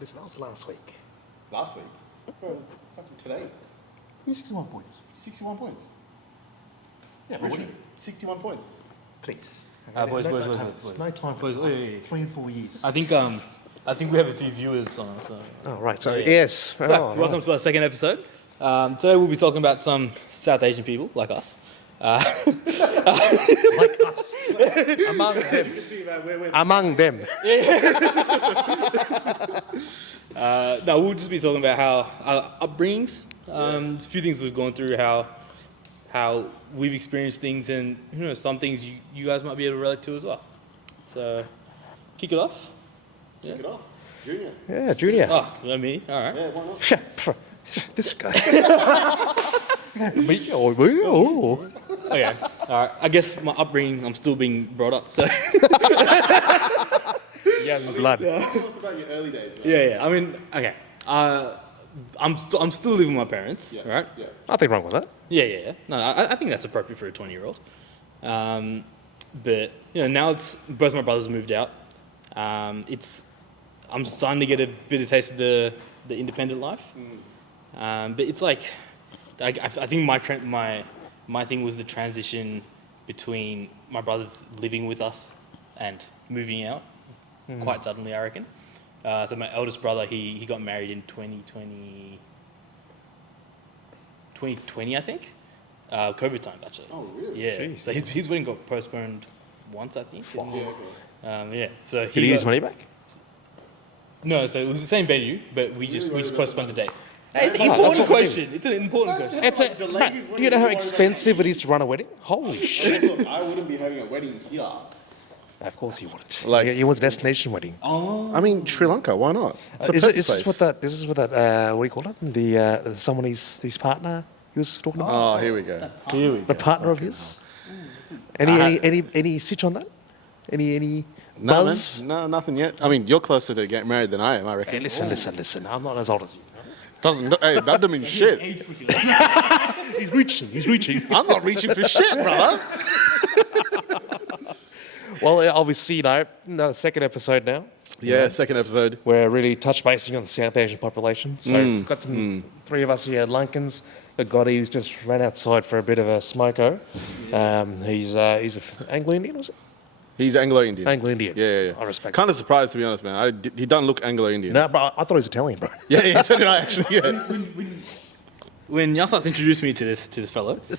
Listen, that was last week. Last week? Bro, fucking today. 61 points. 61 points. Yeah, but 61 points. Please. Boys. No time for Wait. 3 and 4 years. I think we have a few viewers on us. So. Oh, right. So, yes. So, welcome to our second episode. Today we'll be talking about some South Asian people like us. Like us. Among them. No, we'll just be talking about how our upbringings, a few things we've gone through, how we've experienced things, and some things you guys might be able to relate to as well. So, kick it off. Kick it off. Junior. Yeah, Junior. Oh, me? All right. Yeah, why not? This guy. Me? Oh. Okay. All right. I guess my upbringing, I'm still being brought up. So. Blood. Tell us about your early days. Man. Yeah. I mean, okay. I'm still living with my parents, right? Yeah. Nothing wrong with that. Yeah. No, I think that's appropriate for a 20-year-old. But now it's both my brothers moved out. I'm starting to get a bit of taste of the independent life. But it's like, I think my thing was the transition between my brothers living with us and moving out quite suddenly, I reckon. So my eldest brother, he got married in 2020, I think. COVID time, actually. Oh, really? Yeah. Jeez. So his wedding got postponed once, I think. Yeah, okay. So Did he get his money back? No, so it was the same venue, but we just postponed the date. Hey, It's an that's important what question. It's an important question. Do you know how expensive it is to run a wedding? Holy shit. Look, I wouldn't be having a wedding here. Of course you wouldn't. Like- You want a destination wedding. I mean, Sri Lanka, why not? It's a Is perfect this place. what that, what do you call it? Someone his partner he was talking about? Oh, here we go. The partner of his? Any stitch on that? Any No, buzz? man. No, nothing yet. I mean, you're closer to getting married than I am, I reckon. Hey, listen. I'm not as old as you. Hey, that doesn't mean shit. He's reaching. I'm not reaching for shit, brother. Well, obviously, the second episode now. Yeah, second episode. We're really touch basing on the South Asian population. So got to three of us here, Lunkins. A Gotti who's just ran outside for a bit of a smoko. He's Anglo-Indian, was it? He's Anglo-Indian. Anglo-Indian. Yeah. I respect Kind of surprised, to be honest, man. He doesn't look Anglo-Indian. No, bro, I thought he was Italian, bro. Yeah, so did I, actually. Yeah. When Yassas introduced me to this fellow, he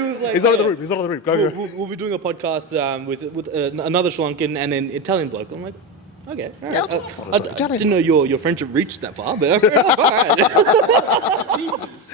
was like, He's not in the room. Go. We'll be doing a podcast with another Sri Lankan and an Italian bloke. I'm like, okay. All right. I didn't know your friendship reached that far, but okay, all right. Jesus.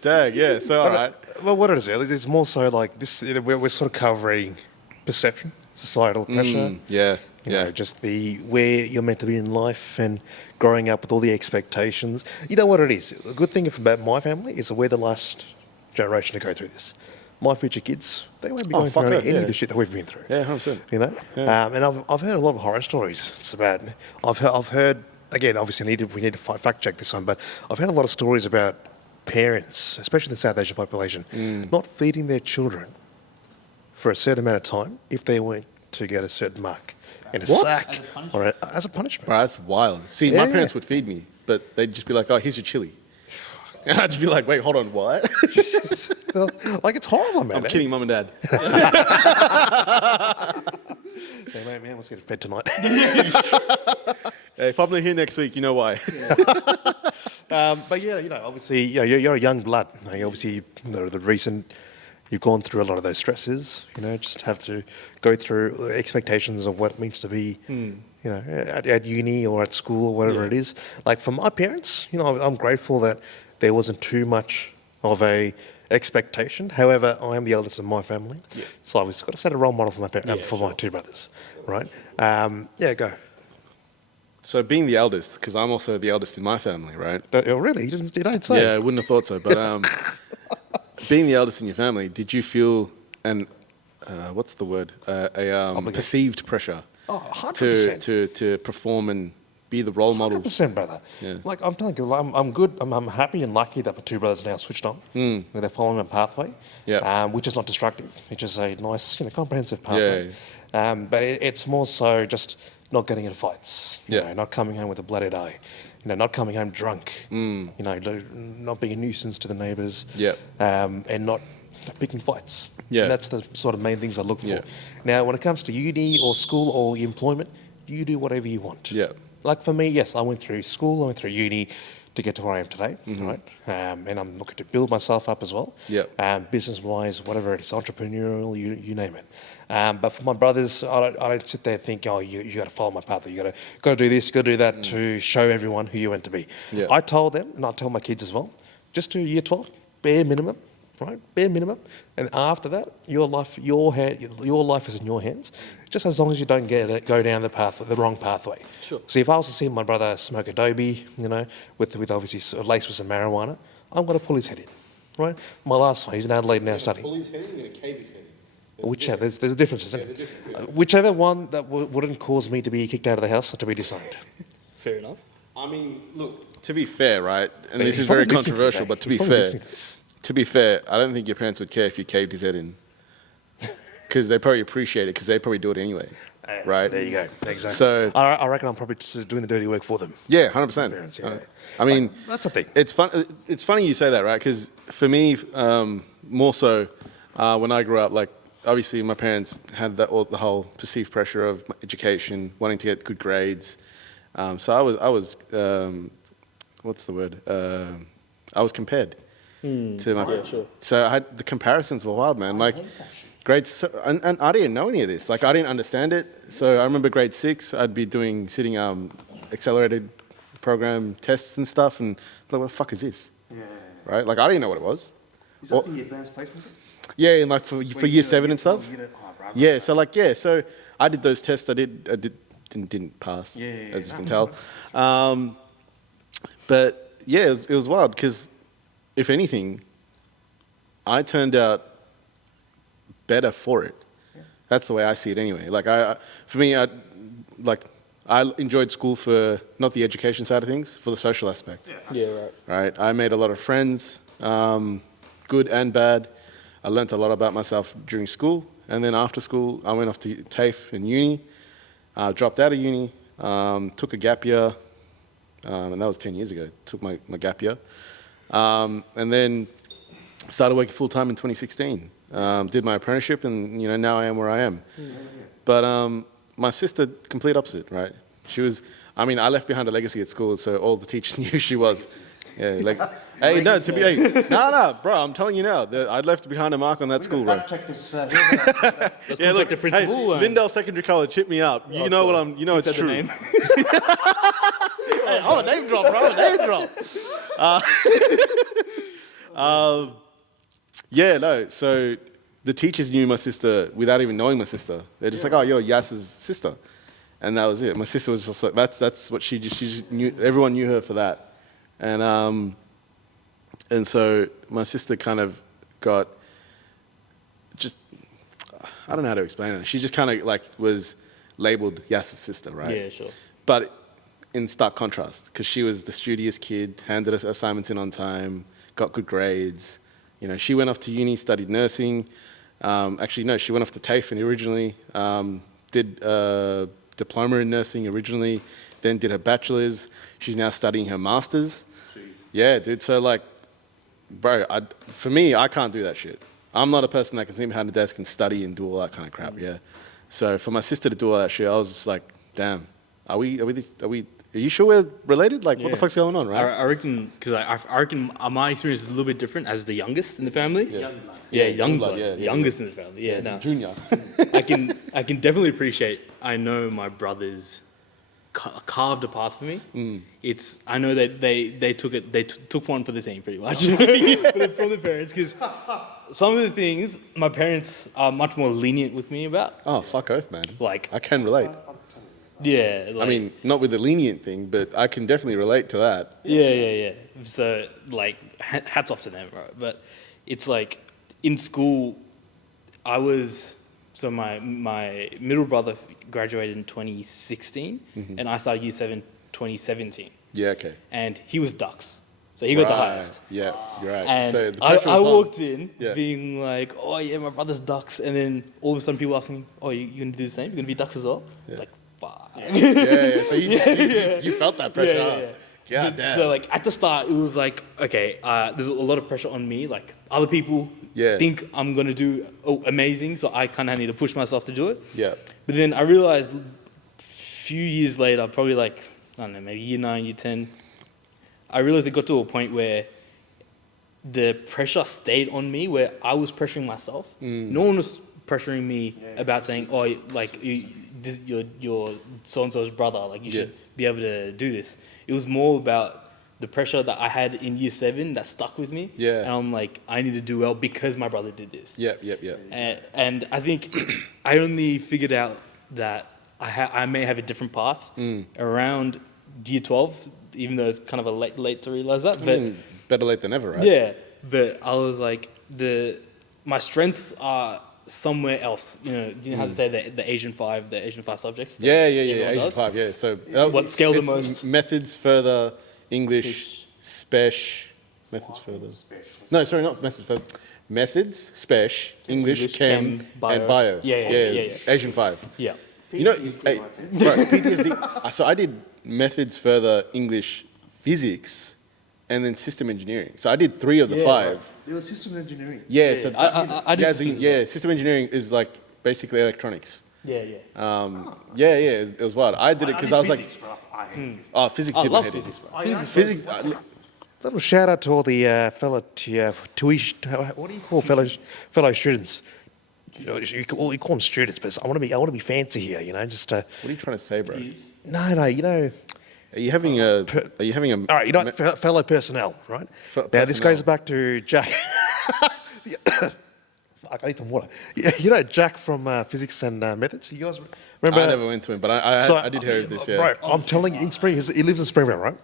Dag, yeah, so all right. Well, what it is, it's more so like this. We're sort of covering perception, societal pressure. Yeah. You know, just where you're meant to be in life and growing up with all the expectations. You know what it is? The good thing about my family is that we're the last generation to go through this. My future kids, they won't be going through any of the shit that we've been through. Yeah, 100%. You know? Yeah. And I've heard a lot of horror stories. It's about, I've heard, again, obviously we need to fact check this one, but I've heard a lot of stories about parents, especially the South Asian population, not feeding their children for a certain amount of time if they weren't to get a certain mark in a sack or as a punishment. Bro, that's wild. See, my parents would feed me, but they'd just be like, oh, here's your chili. And I'd just be like, wait, hold on, what? Like, it's horrible, man. I'm kidding, mum and dad. Hey, mate, man, let's get fed tonight. Hey, if I'm not here next week, you know why. But yeah, obviously, you're a young blood. Obviously, you've gone through a lot of those stresses. Just have to go through expectations of what it means to be, at uni or at school or whatever it is. Like for my parents, I'm grateful that there wasn't too much of a expectation. However, I am the eldest in my family, so I've got to set a role model for my my two brothers, right? Go. So being the eldest, because I'm also the eldest in my family, right? Oh, really? You don't say. Yeah, I wouldn't have thought so. But being the eldest in your family, did you feel what's the word? Perceived pressure 100%. to perform and be the role model? 100%, brother. Yeah. Like, I'm telling you, I'm good. I'm happy and lucky that my two brothers are now switched on. They're following a pathway, which is not destructive. It's just a nice, comprehensive pathway. Yeah. But it's more so just not getting in fights, you know, not coming home with a blooded eye, you know, not coming home drunk, you know, not being a nuisance to the neighbours, and not picking fights. Yeah. And that's the sort of main things I look for. Now, when it comes to uni or school or employment, you do whatever you want. Yeah. Like for me, yes, I went through school, I went through uni to get to where I am today, right? And I'm looking to build myself up as well. Business-wise, whatever it is, entrepreneurial, you name it. But for my brothers, I don't sit there and think, oh, you got to follow my path. You got to do this, got to do that to show everyone who you want to be. I told them, and I tell my kids as well, just do year 12, bare minimum, right? Bare minimum. And after that, your life is in your hands. Just as long as you don't go down the wrong pathway. Sure. See, if I was to see my brother smoke Adobe, you know, with obviously laced with some marijuana, I'm going to pull his head in, right? My last one, he's in Adelaide now studying. Pull his head in, you're going to cave his head in. Whichever, there's a difference, isn't it? Whichever one that wouldn't cause me to be kicked out of the house or to be disowned. Fair enough. I mean, look, to be fair, right, and But this he's is very probably listening to this, controversial, eh? but to He's be probably fair, listening to this. I don't think your parents would care if you caved his head in. Because they probably appreciate it, because they probably do it anyway, right? There you go. Exactly. So I reckon I'm probably just doing the dirty work for them. yeah, 100%. Parents, yeah. I mean, That's a thing. it's fun. It's funny you say that, right? Because for me, more so, when I grew up, like obviously my parents had the whole perceived pressure of my education, wanting to get good grades. So I was what's the word? I was compared to my. Yeah, sure. So the comparisons were wild, man. Like grades, and I didn't know any of this. Like I didn't understand it. So I remember grade 6, I'd be sitting accelerated program tests and stuff, and like, what the fuck is this? Yeah. Right? Like I didn't know what it was. Is that the advanced placement? Yeah, and like for year 7 and stuff. Yeah, so so I did those tests. I didn't pass, as you can tell. But yeah, it was wild because, if anything, I turned out better for it. That's the way I see it anyway. Like for me, I enjoyed school for not the education side of things, for the social aspect. Yeah, right. Right. I made a lot of friends, good and bad. I learnt a lot about myself during school, and then after school, I went off to TAFE in uni. Dropped out of uni, took a gap year, and that was 10 years ago. Took my gap year, and then started working full time in 2016. Did my apprenticeship, and now I am where I am. But my sister, complete opposite, right? She was. I mean, I left behind a legacy at school, so all the teachers knew she was. Yeah, like, hey, no, no, bro, I'm telling you now, I'd left behind a mark on that school, bro. Check this. Let's contact the principal. Hey, Lindale Secondary College, hit me up. You know it's said the true. name. Hey, a name drop, bro, a name drop. Yeah, no, so the teachers knew my sister without even knowing my sister. They're just like, oh, you're Yas's sister. And that was it. My sister was just like, that's what she just knew. Everyone knew her for that. And so my sister kind of got I don't know how to explain it. She just kind of like was labeled Yas's sister, right? Yeah, sure. But in stark contrast, because she was the studious kid, handed us assignments in on time, got good grades. She went off to uni, studied nursing. Actually, no, she went off to TAFE originally, did a diploma in nursing originally, then did her bachelor's. She's now studying her master's. Jeez. Yeah, dude. So like, bro, for me, I can't do that shit. I'm not a person that can sit behind a desk and study and do all that kind of crap. Yeah. So for my sister to do all that shit, I was just like, damn, are you sure we're related? Like, what the fuck's going on, right? I reckon, because I reckon my experience is a little bit different as the youngest in the family. Yeah. Young blood. Yeah, Youngest in the family. Yeah, no. Junior. I can definitely appreciate. I know my brothers carved a path for me. I know that they took one for the team pretty much from the parents, because some of the things my parents are much more lenient with me about. Oh, fuck oath, man. Like, I can relate. Yeah. Like, I mean, not with the lenient thing, but I can definitely relate to that. Yeah. So, like, hats off to them, right? But it's like, in school, so my middle brother graduated in 2016, and I started year 7 2017. Yeah, okay. And he was Dux. So he got the highest. Yeah, you're right. And so the I pressure was on. walked in being like, oh yeah, my brother's Dux. And then all of a sudden people asking, oh, you going to do the same? You're going to be Dux as well? It's like, fuck. Yeah. So you felt that pressure. God damn. So like at the start, it was like, okay, there's a lot of pressure on me. Like other people think I'm gonna do amazing, so I kind of need to push myself to do it. Yeah. But then I realized a few years later, probably like, I don't know, maybe year 9, year 10, I realized it got to a point where the pressure stayed on me, where I was pressuring myself. No one was pressuring me about saying, oh, like you're so-and-so's brother, like you should be able to do this. It was more about the pressure that I had in year 7 that stuck with me. Yeah. And I'm like, I need to do well because my brother did this. Yeah. And I think I only figured out that I may have a different path around year 12, even though it's kind of a late to realize that. But better late than never, right? yeah, but I was like, my strengths are somewhere else. You know how to say the Asian 5 subjects? Yeah. Everyone Asian does? 5, yeah. So What scale the it's most? Methods further, English, methods further. No, sorry, not methods further. Methods, English, chem, and bio. Yeah. Asian 5. Yeah. You know, PTSD. So I did methods further, English, physics, and then system engineering. So I did 3 of the 5. It was systems engineering. Yeah, so I did systems as well. system engineering is like basically electronics. Yeah. It was wild. I did it because I was physics, like, bro. I hate physics. oh, physics. I did love my head in. physics, bro. Physics. Little shout out to all the what do you call fellow students? You call them students, but I want to be fancy here. You know, just What are you trying to say, bro? no. You know, Are you having a? all right. You know, fellow personnel, right? Now this goes back to Jack. Fuck, I need some water. You know Jack from Physics and Methods. You guys remember? I never went to him, but I did hear of this. Yeah. Right, I'm telling you, in Spring, he lives in Springvale, right?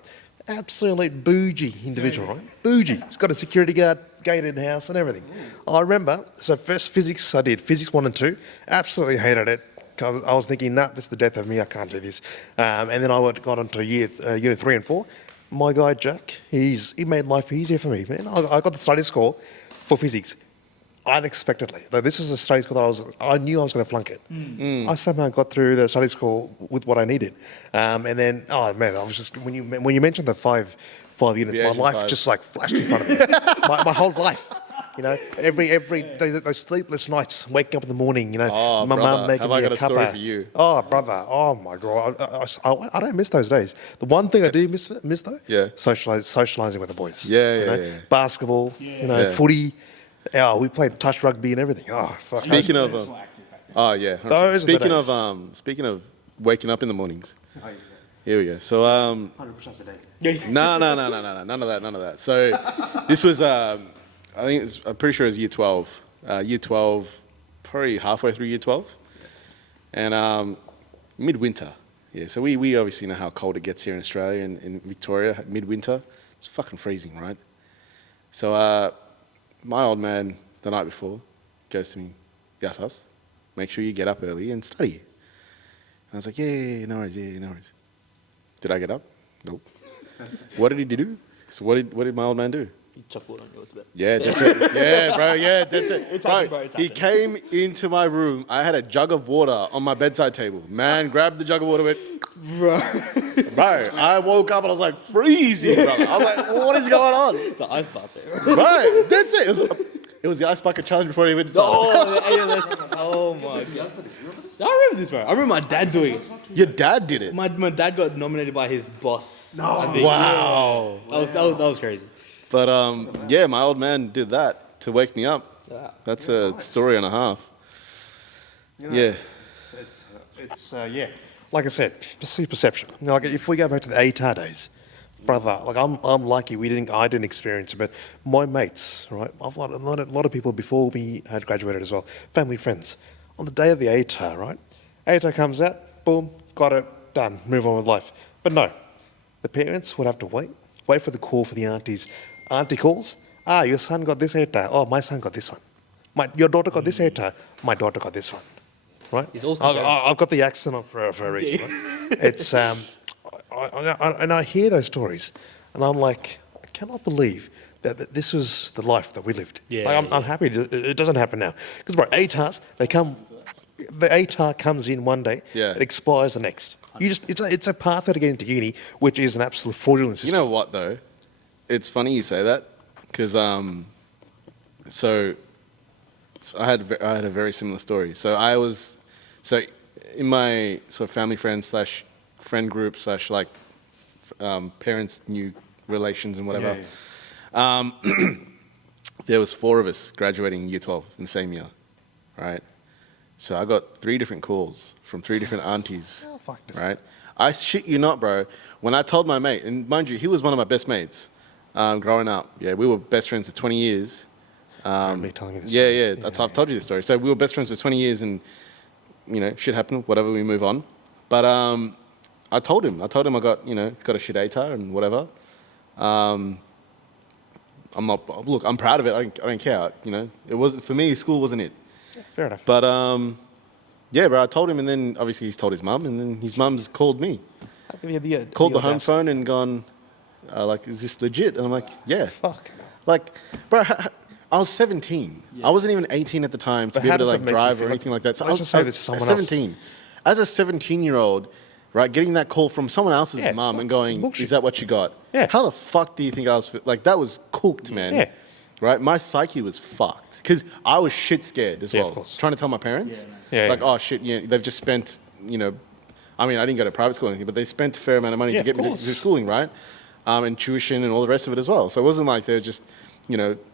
Absolute bougie individual, right? Bougie. He's got a security guard, gated house, and everything. I remember. So first physics, I did physics 1 and 2. Absolutely hated it. I was thinking, nah, this is the death of me. I can't do this. And then I got onto year 3 and 4. My guy Jack, he made life easier for me, man. I got the study score for physics unexpectedly. Like, this is a study score that I knew I was going to flunk it. I somehow got through the study score with what I needed. And then, oh man, I was just when you mentioned the five units, my Asian life 5. just like flashed in front of me. my whole life. You know, every those sleepless nights, waking up in the morning. You know, my brother, mum making have me I got a a story cuppa. for you? Oh, brother! Oh my god! I don't miss those days. The one thing I do miss though, socializing with the boys. Yeah. Basketball, footy. Yeah, we played touch rugby and everything. Oh, fuck. Speaking of, oh yeah. Those are the Speaking of waking up in the mornings. Here we go. So 100% today. no, none of that. So this was I'm pretty sure it was year 12. Year 12, probably halfway through year 12, and midwinter. Yeah. So we obviously know how cold it gets here in Australia and in Victoria. Midwinter, it's fucking freezing, right? So my old man the night before goes to me, Yasas, make sure you get up early and study. And I was like, yeah, no worries. Did I get up? Nope. What did he do? So what did my old man do? He chucked water on your bed. Yeah, that's it. Yeah, bro. Yeah, that's it. It's happened, bro. It's He came into my room. I had a jug of water on my bedside table. Man, grabbed the jug of water, went, bro. I woke up and I was like freezing, bro. I was like, what is going on? It's an ice bath there. Bro, that's it. It was the ice bucket challenge before it even started. Oh my god. I remember this, bro. I remember my dad doing it. Your dad did it. My dad got nominated by his boss. No. I think. Wow. Yeah. That was crazy. But yeah, my old man did that to wake me up. Yeah. That's a story and a half. Yeah. It's like I said, just see perception. You know, like if we go back to the ATAR days, brother, like I'm lucky I didn't experience it, but my mates, right? I've a lot of people before me had graduated as well, family, friends. On the day of the ATAR, right? ATAR comes out, boom, got it, done, move on with life. But no, the parents would have to wait for the call for the aunties. Auntie calls, your son got this ATAR. Oh, my son got this one. Your daughter got this ATAR. My daughter got this one. Right? He's also I've got the accent on for a reason. Right? It's and I hear those stories, and I'm like, I cannot believe that this was the life that we lived. Yeah, Like, I'm happy it doesn't happen now, because bro, ATARs they come the ATAR comes in one day, Yeah. it expires the next. It's a pathway to get into uni, which is an absolute fraudulent system. You know what though? It's funny you say that because so I had a very similar story. So in my sort of family friend group / like parents new relations and whatever. There was 4 of us graduating year 12 in the same year, right? So I got 3 different calls from 3 different aunties, Oh, fuck this. right? I shit you not, bro. When I told my mate, and mind you, he was one of my best mates growing up. Yeah, we were best friends for 20 years. Me telling you this. Yeah. I've told you this story. So we were best friends for 20 years and, you know, shit happened, whatever, we move on. But I told him I got a shit ATAR and whatever. I'm proud of it. I don't care. You know, it wasn't, for me, school wasn't it. Fair enough. But yeah, bro, I told him, and then obviously he's told his mum, and then his mum's called me. Called the home phone and gone, like, is this legit? And I'm like, yeah. Fuck. Like, bro, I was 17. I wasn't even 18 at the time to But be how able to does like it make you drive feel? or anything like that. So Let's just say I this was to someone else. 17. As a 17-year-old, right, getting that call from someone else's Yeah, mum it's and going, bullshit. is that what you got? Yeah. How the fuck do you think I was, like, that was cooked, man. Yeah. Right? My psyche was fucked. Because I was shit scared as Yeah, well. of course. Trying to tell my parents. Yeah, Like, yeah. oh shit, they've just spent, I mean, I didn't go to private school or anything, but they spent a fair amount of money Yeah, to get of me course. through schooling, right? And tuition and all the rest of it as well. So it wasn't like they were just,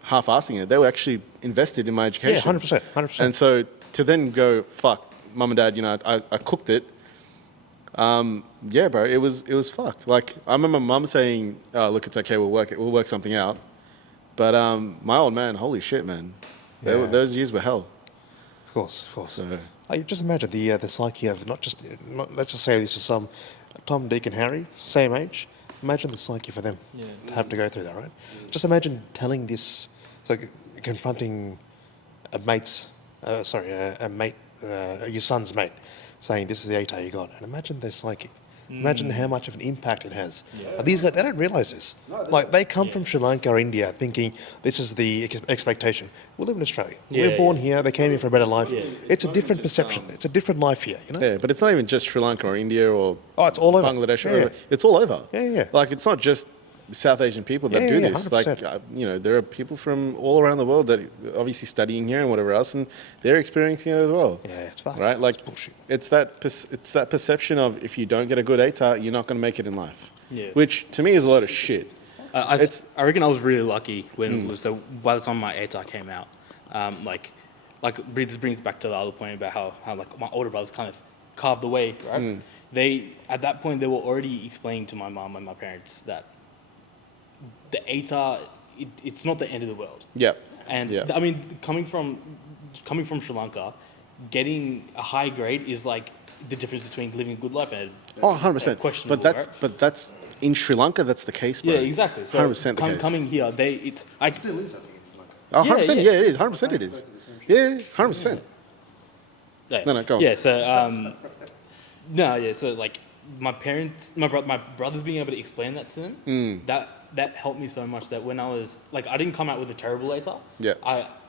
half-assing it. They were actually invested in my education. Yeah, 100%, 100%. And so to then go, fuck, mum and dad, I cooked it. Yeah, bro, it was fucked. Like, I remember mum saying, oh, look, it's okay, we'll work something out. But my old man, holy shit, man. Yeah. Those years were hell. Of course. So, Just imagine the psyche of let's just say this is some Tom, Dick, and Harry, same age. Imagine the psyche for them to have to go through that, right? Just imagine telling this, confronting a mate's, your son's mate, saying this is the ATAR you got, and imagine their psyche. Imagine how much of an impact it has. These guys, they don't realise this. They come from Sri Lanka or India thinking this is the expectation. We live in Australia. We're born here. They came here for a better life. It's a different perception. It's a different life here. yeah, but it's not even just Sri Lanka or India or It's all over. Bangladesh. Yeah. It's all over. Yeah. Like, it's not just South Asian people that Yeah, do yeah, this. 100%. Like, there are people from all around the world that are obviously studying here and whatever else, and they're experiencing it as well. Yeah, it's fucked. Right? Like, It's bullshit. it's that perception of if you don't get a good ATAR, you're not going to make it in life. Yeah. Which to me is a load of shit. I reckon I was really lucky when it was, so by the time my ATAR came out, this brings back to the other point about how like my older brothers kind of carved the way, right? At that point they were already explaining to my mom and my parents that the ATAR, it's not the end of the world. Yeah. And Yeah. I mean, coming from Sri Lanka, getting a high grade is like the difference between living a good life and Oh, 100%. questionable, But that's in Sri Lanka. That's the case, bro. yeah, exactly. So 100% the case. coming here, Still is, I think. Oh, 100%. yeah. Yeah, it is. 100% it is. Yeah, 100%. No, go on. Yeah, so like my brothers being able to explain that to them, that helped me so much that when I was like, I didn't come out with a terrible ATAR. Yeah.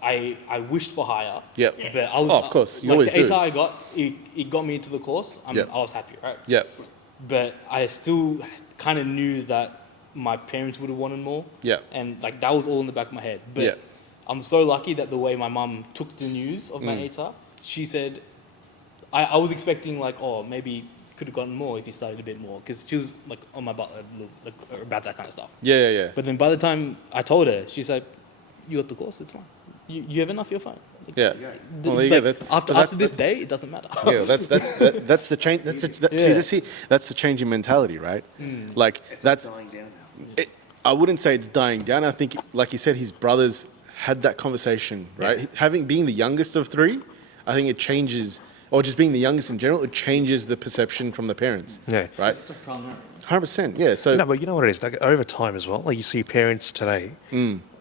I wished for higher. Yep. But I was. Oh, of course, you like always the do. ATAR I got, it got me into the course. Yep. I was happy, right? Yeah. But I still kind of knew that my parents would have wanted more. Yeah. And like that was all in the back of my head. But Yeah. I'm so lucky that the way my mum took the news of my ATAR, she said, I was expecting like, oh, maybe could have gotten more if you studied a bit more, because she was like on my butt like, about that kind of stuff. Yeah. But then by the time I told her, she's like, you got the course, it's fine. You have enough, you're fine. Like, Yeah. th- Well, there you go. like, after this day, it doesn't matter. Yeah, that's the change. That's the change in mentality, right? Like that's. Dying down now. I wouldn't say it's dying down. I think, like you said, his brothers had that conversation, right? Being the youngest of 3, I think it changes, or just being the youngest in general, it changes the perception from the parents. Yeah. Right. 100%. Yeah. So. No, but you know what it is? Like, over time as well, like you see parents today.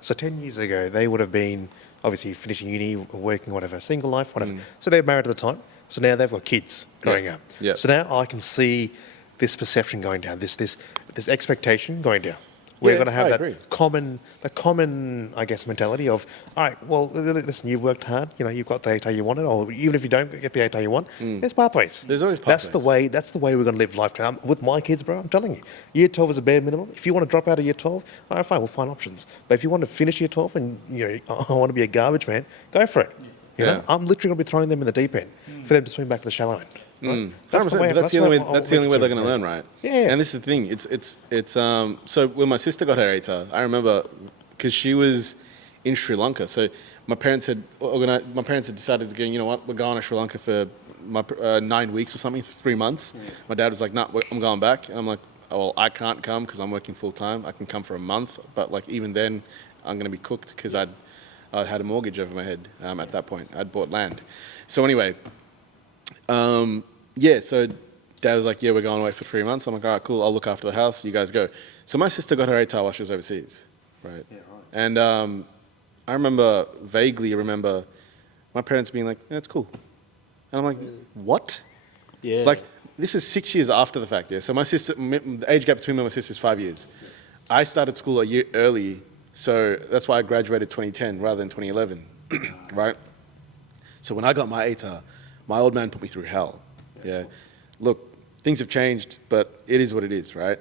So 10 years ago, they would have been obviously finishing uni, working, whatever, single life, whatever. So they were married at the time. So now they've got kids growing up. Yeah. So now I can see this perception going down, this expectation going down. We're Yeah, going to have I that agree. common, I guess, mentality of, all right, well, listen, you worked hard, you know, you've got the ATAR you wanted, or even if you don't get the ATAR you want, there's pathways. There's always That's the pathways. way we're going to live life. With my kids, bro, I'm telling you, year 12 is a bare minimum. If you want to drop out of year 12, all right, fine, we'll find options. But if you want to finish year 12 and, you know, I want to be a garbage man, go for it. You know, I'm literally going to be throwing them in the deep end for them to swim back to the shallow end. Right? That's the only way. That's the only way they're going to I'll learn, right? Yeah. And this is the thing. It's So when my sister got her ATAR, I remember because she was in Sri Lanka. So my parents had organized. My parents had decided to go. You know what? We're going to Sri Lanka for 9 weeks or something, 3 months. My dad was like, "No, I'm going back," and I'm like, "Oh, well, I can't come because I'm working full time. I can come for a month, but like even then, I'm going to be cooked because I had a mortgage over my head at that point. I'd bought land. So anyway. Yeah, so Dad was like, yeah, we're going away for 3 months. I'm like, all right, cool, I'll look after the house, you guys go. So my sister got her ATAR while she was overseas, right? Yeah, right. And I vaguely remember my parents being like, yeah, it's cool. And I'm like, what? Yeah. Like, this is 6 years after the fact, yeah? So my sister, the age gap between me and my sister is 5 years. I started school a year early, so that's why I graduated 2010 rather than 2011, right? So when I got my ATAR, my old man put me through hell. Yeah. Look, things have changed, but it is what it is, right?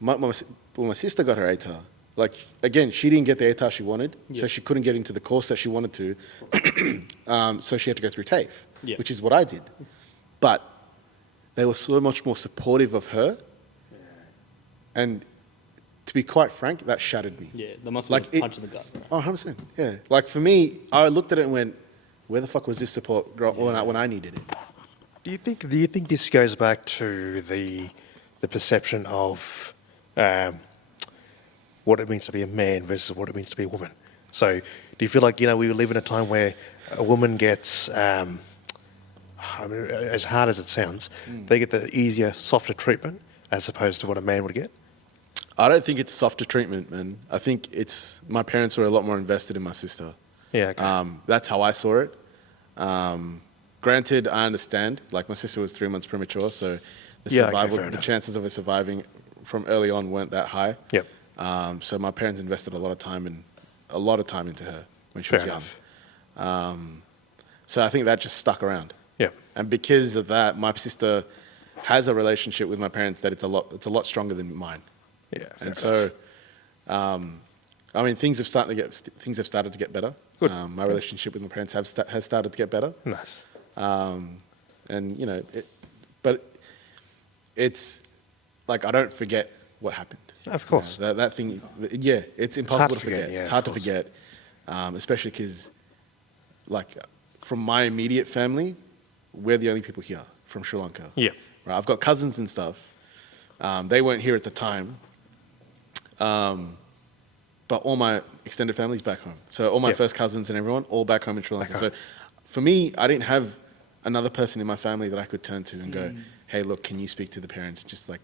When my sister got her ATAR, like, again, she didn't get the ATAR she wanted, so she couldn't get into the course that she wanted to. So she had to go through TAFE, which is what I did. But they were so much more supportive of her. And to be quite frank, that shattered me. Yeah, that must have been a punch in the gut. Bro. Oh, 100%. Yeah. Like, for me, I looked at it and went, where the fuck was this support when I needed it? Do you think this goes back to the perception of what it means to be a man versus what it means to be a woman? So do you feel like, you know, we live in a time where a woman gets, I mean, as hard as it sounds, they get the easier, softer treatment as opposed to what a man would get? I don't think it's softer treatment, man. I think it's my parents were a lot more invested in my sister. Yeah, okay. That's how I saw it. Granted, I understand. Like, my sister was 3 months premature, so the chances of her surviving from early on weren't that high. Yep. So my parents invested a lot of time into her when she was young. So I think that just stuck around. Yeah. And because of that, my sister has a relationship with my parents that it's a lot stronger than mine. Yeah. And so, I mean, things have started to get better. Good. My relationship with my parents has started to get better. Nice. And you know, but it's like I don't forget what happened. Of course. You know, that thing, yeah, it's impossible to forget. Yeah, it's hard to forget, especially because, like, from my immediate family, we're the only people here from Sri Lanka. Yeah. Right. I've got cousins and stuff. They weren't here at the time. But all my extended family's back home. So all my first cousins and everyone, all back home in Sri Lanka. So for me, I didn't have another person in my family that I could turn to and go, hey, look, can you speak to the parents? Just like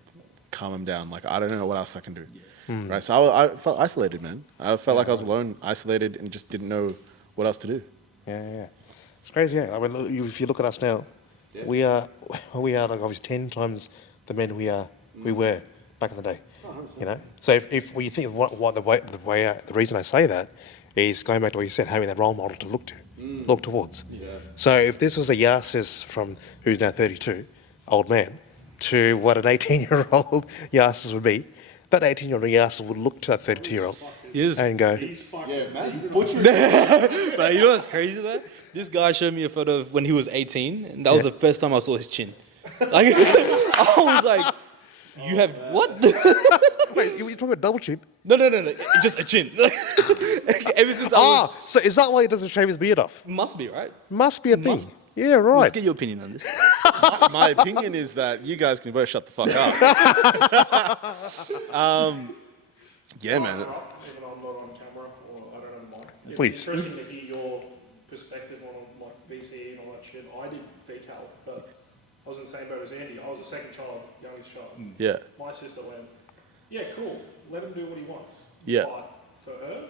calm them down. Like, I don't know what else I can do. Right. So I felt isolated, man. I felt like I was alone, isolated, and just didn't know what else to do. Yeah. It's crazy, yeah. I mean, if you look at us now, we are like obviously 10 times the men we were back in the day. You know, so if you think the reason I say that is going back to what you said, having that role model to look towards. Yeah. So if this was a Yasis from who's now 32, old man, to what an 18-year-old Yasis would be, that 18-year-old Yasis would look to that 32-year-old and go, Yeah, man, butchered. But you know what's crazy though? This guy showed me a photo of when he was 18, and that was the first time I saw his chin. Like, I was like, you have what? wait, you're talking about double chin? No, just a chin. Ever since so is that why he doesn't shave his beard off? must be right. Must be a thing. Yeah, right. Let's get your opinion on this. My opinion is that you guys can both shut the fuck up. Yeah, man. Even though I'm not on camera or I don't have a mic. It's Please. interesting to hear your perspective on like VC and all that shit. I did VCAL, but I was in the same boat as Andy. I was the second child, youngest child. Yeah. My sister went, yeah, cool, let him do what he wants. Yeah. But for her,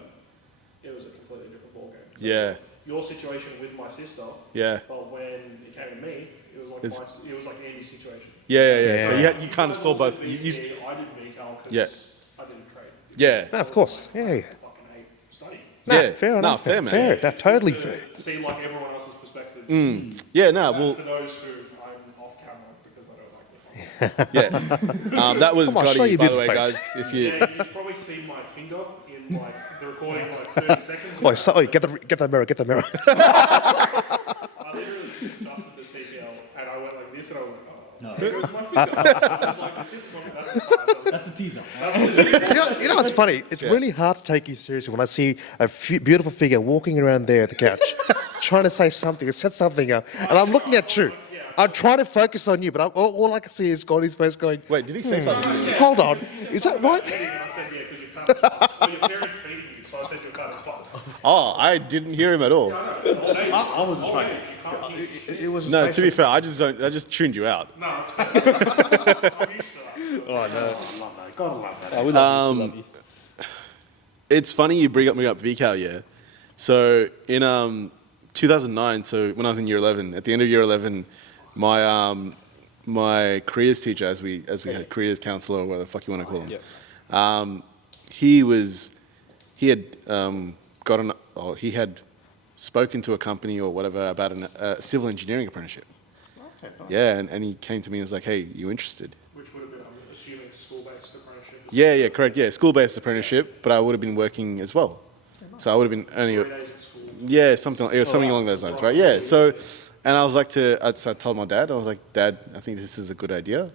it was a completely different ballgame. Yeah. Your situation with my sister, Yeah. but when it came to me, it was like it was like Andy's situation. Yeah. So you kind of saw both. I did VCAL because Yeah. I didn't trade. Yeah. No, of course. Yeah. Fucking hate studying. No, Yeah. fair No, enough. fair, man. Fair. That's totally To fair. see like everyone else's perspective. Yeah, no, And well, for those who I'm off camera because I don't like the yeah. That was Come on, show Scotty, your by the way, beautiful face. guys. If you, Yeah, you've probably seen my finger in like the recording like 30 seconds. Oh, get the mirror. Get the mirror. I literally just adjusted the CCL and I went like this and I went, oh, there goes my finger. I was like, the tip of my- that's the part. That's the teaser. You know what's funny? It's really hard to take you seriously when I see a beautiful figure walking around there at the couch, trying to say something, set something up, and I'm looking at you. I'm trying to focus on you, but all I can see is Scotty's face going, wait, did he say something to me? hold on, is that right? And I said, yeah, because you're fat. Well, your parents feeding you, so I said you're fat as fuck. Oh, I didn't hear him at all. I was just like, It was No, to be fair, I just tuned you out. no, it's fair. I'm used to that. Gotta love that. We love you. It's funny you bring up VCAL, yeah. So in 2009, so when I was in year 11, at the end of year 11, my my careers teacher, as we had careers counselor or whatever the fuck you want to call him, Yep. he had spoken to a company or whatever about a civil engineering apprenticeship. Okay, nice. Yeah, and he came to me and was like, hey, you interested? Which would have been, I'm assuming, school-based apprenticeship. Yeah, correct. Yeah, school-based apprenticeship, but I would have been working as well. So I would have been only 3 days at school. yeah something along those lines, right? Yeah. So, and I was like so I told my dad, I was like, Dad, I think this is a good idea.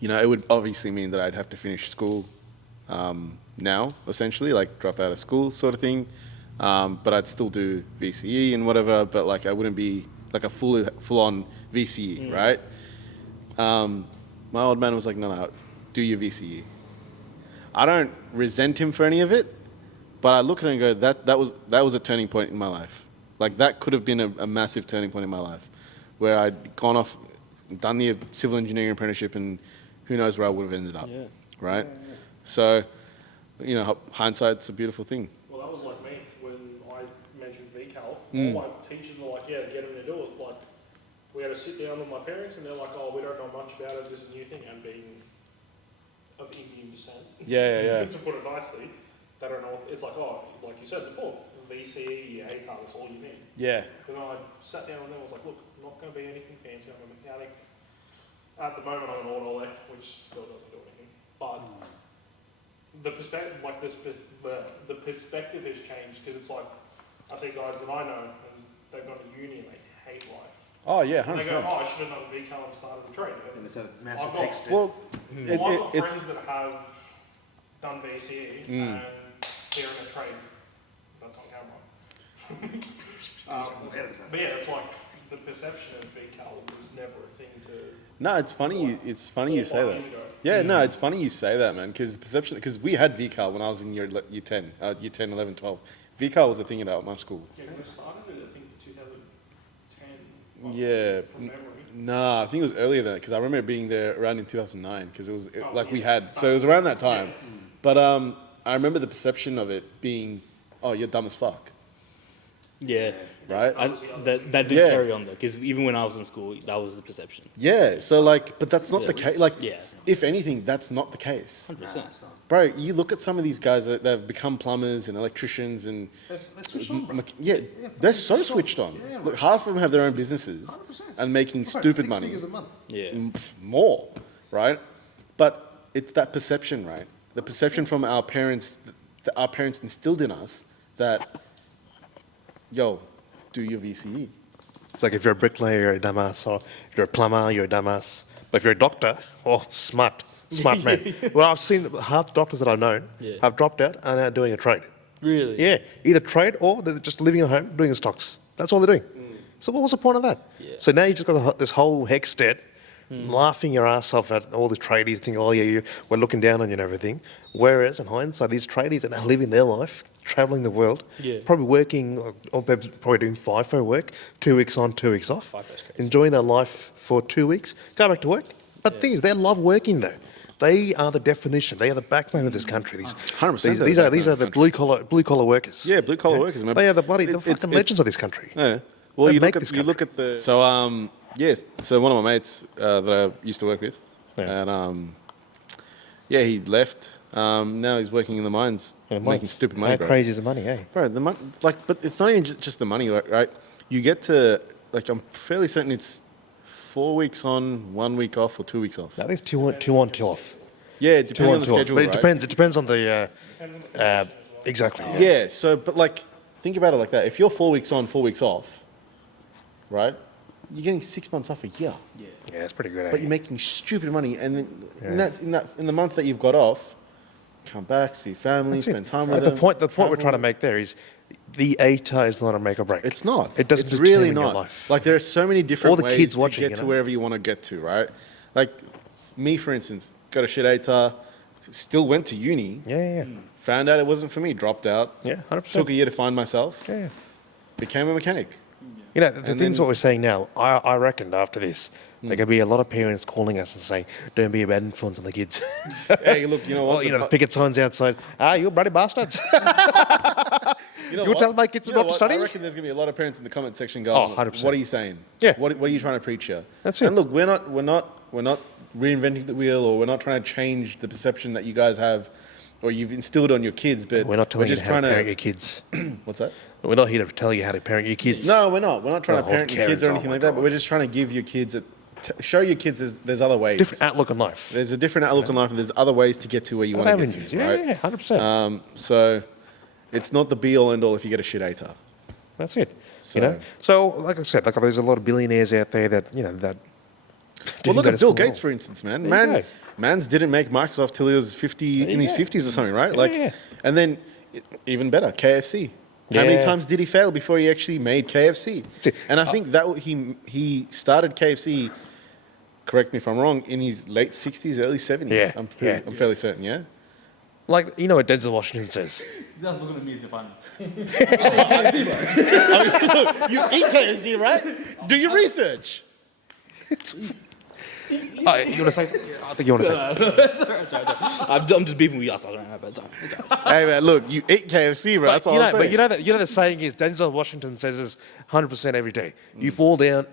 You know, it would obviously mean that I'd have to finish school now, essentially, like drop out of school sort of thing. But I'd still do VCE and whatever, but like I wouldn't be like a full-on VCE, right? My old man was like, no, do your VCE. I don't resent him for any of it, but I look at it and go, that was a turning point in my life. Like that could have been a massive turning point in my life, where I'd gone off, done the civil engineering apprenticeship, and who knows where I would have ended up, right? So, you know, hindsight's a beautiful thing. Well, that was like me when I mentioned VCAL. All my teachers were like, yeah, get him to do it. Like, we had to sit down with my parents and they're like, oh, we don't know much about it, this is a new thing. And being of Indian descent, Yeah. to put it nicely, they don't know. It's like, oh, like you said before, VCE, ATAR, that's all you need. Yeah. And I sat down with them and was like, look, I'm not going to be anything fancy, I'm a mechanic. At the moment, I'm an auto elect, which still doesn't do anything. But the perspective, like this, the perspective has changed because it's like I see guys that I know and they've gone to uni and they hate life. Oh yeah, And they 100%. go, oh, I should have done VCAL and started a trade. And it's a I've massive got- extent. Well, I've got it's friends that have done VCE and they're in a trade. That's on camera. But yeah, it's like the perception of VCAL was never a thing to. no, it's funny. It's funny you say 5 that. years ago. Yeah, no, it's funny you say that, man. Because because we had VCAL when I was in year 10, 11, 12. VCAL was a thing at my school. Yeah, when it started, I think 2010. Yeah. From memory. Nah, I think it was earlier than that because I remember being there around in 2009 because it was like we yeah. had. So it was around that time. But I remember the perception of it being, oh, you're dumb as fuck, Yeah. right? That did Yeah. carry on though, because even when I was in school, that was the perception. Yeah. So like, but that's not the case. Like, Yeah. if anything, that's not the case. 100%. Bro, you look at some of these guys that have become plumbers and electricians and they're so switched on. Look, half of them have their own businesses and making stupid money. Yeah. More, right? But it's that perception, right? The perception from our parents, that our parents instilled in us that, yo, do your VCE. It's like if you're a bricklayer, you're a dumbass, or if you're a plumber, you're a dumbass. But if you're a doctor, oh, smart man. Well, I've seen half the doctors that I've known have dropped out and are doing a trade. Really? Yeah, either trade or they're just living at home doing stocks. That's all they're doing. So what was the point of that? Yeah. So now you've just got this whole Hextet laughing your ass off at all the tradies, thinking, oh yeah, we're looking down on you and everything. Whereas in hindsight, these tradies are now living their life, travelling the world, Yeah. probably working, or probably doing FIFO work, 2 weeks on, 2 weeks off, FIFO's crazy. enjoying their life for 2 weeks, go back to work. But the thing is, they love working though. They are the definition. They are the backbone of this country. 100% These are the blue collar workers. Yeah, blue collar workers, man. They are the bloody It's- fucking it's- legends of this country. Yeah. Well, They you make look this at the so one of my mates that I used to work with, and Yeah, he left. Now he's working in the mines, making stupid money, How bro. crazy is the money, eh? Bro, the money, like, but it's not even just the money, right? You get to, like, I'm fairly certain it's 4 weeks on, 1 week off, or 2 weeks off. I think it's two on, two off. Yeah, Two depending on on, the two off. schedule, But right? it depends. It depends on the exactly. Yeah, so, but like, think about it like that. If you're 4 weeks on, 4 weeks off, right? You're getting 6 months off a year, Yeah, it's pretty good. but Eh? you're making stupid money, and then in the month that you've got off, come back, see family, That's it. spend time Right, with them. the point we're travel. trying to make there is the ATAR is not a make or break. It's not. It doesn't It's really determine your not. life. Like, there are so many different All the ways kids to watching, get you to know? wherever you want to get to, right? Like, me, for instance, got a shit ATAR, still went to uni, Yeah. found out it wasn't for me, dropped out, Yeah, 100%. took a year to find myself, Yeah. became a mechanic. You know, the And things then- what we're saying now, I reckon after this, there could be a lot of parents calling us and saying, don't be a bad influence on the kids. Hey, look, you know what? Well, you know, the picket signs outside, you bloody bastards. You know You what? tell my kids You know not to what? study? I reckon there's going to be a lot of parents in the comment section going, 100%. what are you saying? Yeah. What are you trying to preach here? That's it. And look, we're not reinventing the wheel, or we're not trying to change the perception that you guys have or you've instilled on your kids, but We're not telling you just how to trying parent your kids. What's that? We're not here to tell you how to parent your kids. No, we're not. We're not trying Oh, to parent your kids or Karens, anything oh my like that, but God. we're just trying to give your kids show your kids there's other ways. Different outlook on life. There's a different outlook on life, and there's other ways to get to where you want to get Avenues. to, right? Yeah, 100%. So it's not the be all end all if you get a shit ATAR. That's it. So- You know. So, like I said, like there's a lot of billionaires out there that that. Well, didn't look go at to Bill school Gates, at for instance, man. There you go. Mans didn't make Microsoft till he was 50, in his you go. 50s or something, right? Yeah, Like, yeah. and then even better, KFC. How many Yeah. times did he fail before he actually made KFC? See, And I think that he started KFC. Correct me if I'm wrong. In his late 60s, early 70s. Yeah, I'm fairly certain. Yeah. Like you know what Denzel Washington says. You guys looking at me as if I'm. You eat KFC, right? Do your research. You want to say? I think you want to say. something. I'm just beefing with you. Sorry, but sorry. Hey man, look, you eat KFC, bro. That's all I'm saying. But you know the saying is Denzel Washington says is 100% every day. You fall down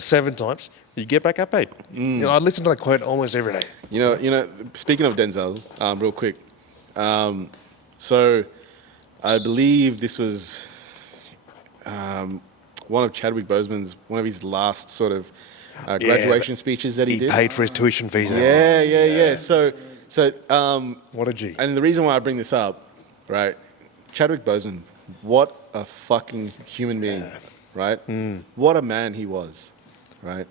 7 times, you get back up 8. You know, I listen to that quote almost every day. You know. Speaking of Denzel, real quick. So, I believe this was one of Chadwick Boseman's one of his last sort of graduation speeches that he He did. paid for his tuition fees. Yeah. So, What a G. and the reason why I bring this up, right? Chadwick Boseman, what a fucking human being, right? What a man he was, right?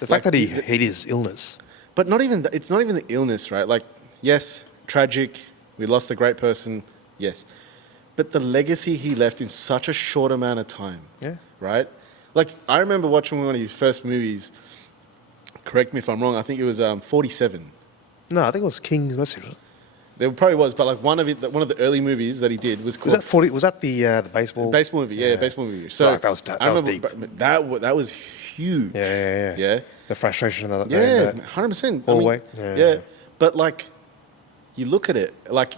The fact that he hid his illness. But not even it's not even the illness, right? Like, yes, tragic. We lost a great person. Yes, but the legacy he left in such a short amount of time. Yeah. Right. Like, I remember watching one of his first movies. Correct me if I'm wrong. I think it was 47. No, I think it was King's Message. There probably was, but like one of the early movies that he did was Was called that 40? Was that the baseball? baseball movie. Yeah, baseball movie. So Right, that was I remember deep. that was huge. Yeah. Yeah. The frustration of that. Yeah, that 100%. hallway. Yeah. But like, you look at it, like,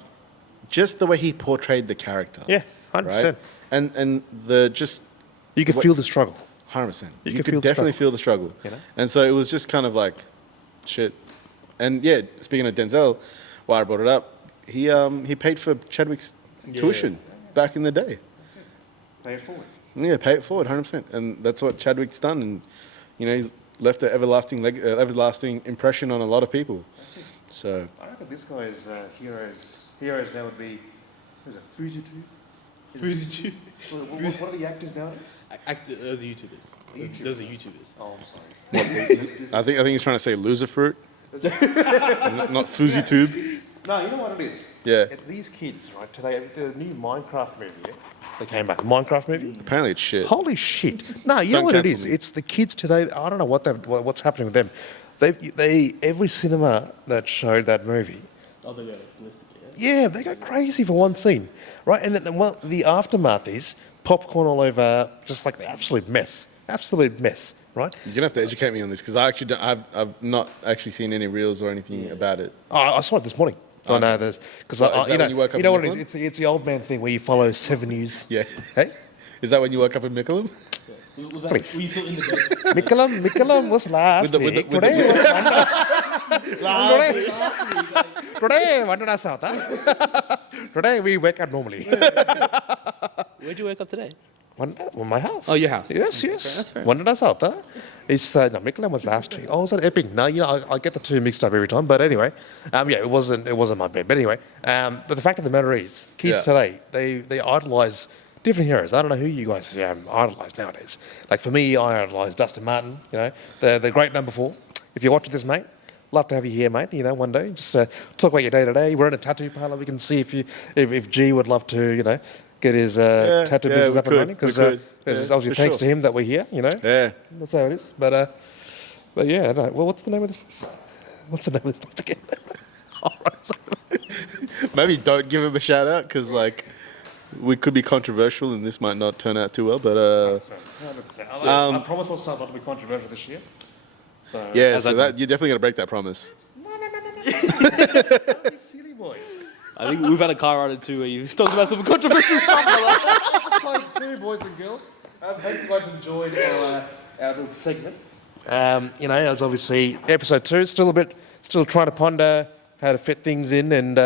just the way he portrayed the character. Yeah, 100%. Right? And the just You could feel the struggle. 100%. You You could could feel the definitely struggle. feel the struggle. You know? And so it was just kind of like, shit. And yeah, speaking of Denzel, why I brought it up, he paid for Chadwick's tuition back in the day. Pay it forward. Yeah, pay it forward, 100%. And that's what Chadwick's done. And, you know, he's left an everlasting impression on a lot of people. So, I reckon this guy's heroes now would be, who's it, Fujitsu? Fuzi What are the actors nowadays? Those are YouTubers. Those are YouTubers. Oh, I'm sorry. I think he's trying to say loser fruit, not foozy tube. No, you know what it is? Yeah. It's these kids, right, today, the new Minecraft movie, yeah? They came back. Minecraft movie? Apparently it's shit. Holy shit. No, you know Don't what it cancel is? me. It's the kids today. I don't know what's happening with them. They every cinema that showed that movie, Oh, they got ballistic, yeah. yeah, they go crazy for one scene, right? And then the aftermath is popcorn all over, just like the absolute mess, right? You're gonna have to educate me on this because I actually I've not actually seen any reels or anything about it. Oh, I saw it this morning. Oh no, there's because So is that when you woke up you know in what it is? It's the old man thing where you follow 7 news. Yeah. Hey, Is that when you woke up in Mickleham? Was that, Please. were you still in the bed? Mikkelam was last With the- week. with the- Today was Monday. Today, what did I say? Today we wake up normally. Where'd you wake up today? My house. Oh, your house. Yes. That's fair. When did I start that? It's no, Miklan was last week. Oh, was that Epping? No, I get the two mixed up every time. But anyway, it wasn't my bed. But anyway, but the fact of the matter is, kids today they idolise different heroes. I don't know who you guys idolise nowadays. Like for me, I idolise Dustin Martin. The great number 4. If you're watching this, mate, love to have you here, mate. One day, just talk about your day to day. We're in a tattoo parlour. We can see if G would love to, get his tattoo business up and running, because it's obviously thanks to him that we're here. Yeah. That's how it is. But yeah, no. Well, what's the name of this? What's the name of this place again? Maybe don't give him a shout out because we could be controversial and this might not turn out too well. But 100%. I promise myself not to be controversial this year. So yeah, so you're definitely gonna break that promise. No. Don't be silly boys. I think we've had a car ride or two where you've talked about some controversial stuff. Episode 2, boys and girls. Hope you guys enjoyed our little segment. As obviously episode 2, still trying to ponder how to fit things in and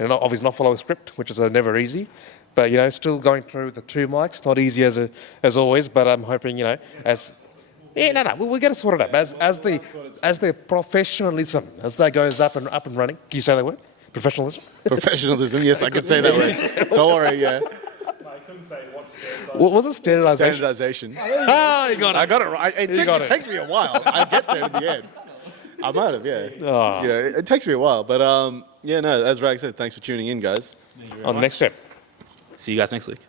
obviously not follow a script, which is never easy. But still going through the 2 mics, not easy as always. But I'm hoping we'll get it sorted up as the professionalism as that goes up and running. Can you say that word? Professionalism. Professionalism. Yes, I could say that word. Don't worry. Yeah. No, I couldn't say what's standardized. What was it? Standardization. Standardization. You got it. I got it right. It takes me a while. I get there in the end. I might have. Yeah. Oh. It takes me a while, but as Rag said, thanks for tuning in, guys. On the next step. See you guys next week.